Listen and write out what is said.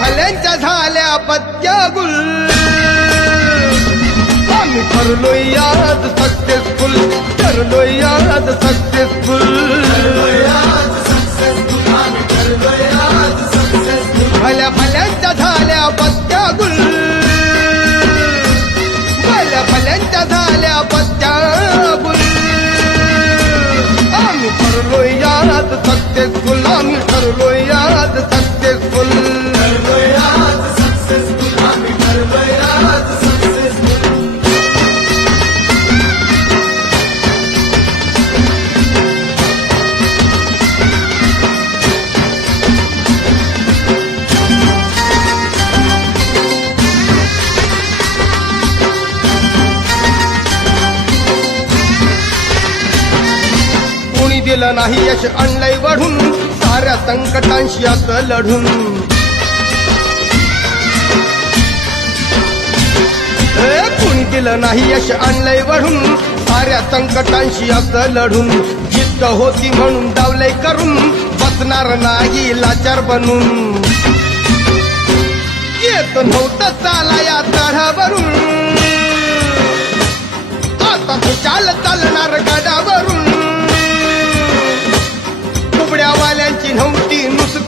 भल्यांच्या झाल्या पत्त्या गुल. आम्ही ठरलो आज सक्सेसफुल ठरलो आज सक्सेसफुल भल्या भल्यांच्या झाल्या पत्त्या गुल. भल्या भल्यांच्या झाल्या पत्त्या गुल. आम्ही ठरलो आज सक्सेसफुल आम्ही दिलं नाही यश आणलंय वढून. साऱ्या संकटांशी असं लढून. ए, दिलं नाही यश आणलंय वढून. साऱ्या संकटांशी असं लढून. जिद्द होती म्हणून डावलंय करून. बसणार नाही लाचार बनून. येत नव्हतं चाला या तढावरून chín hông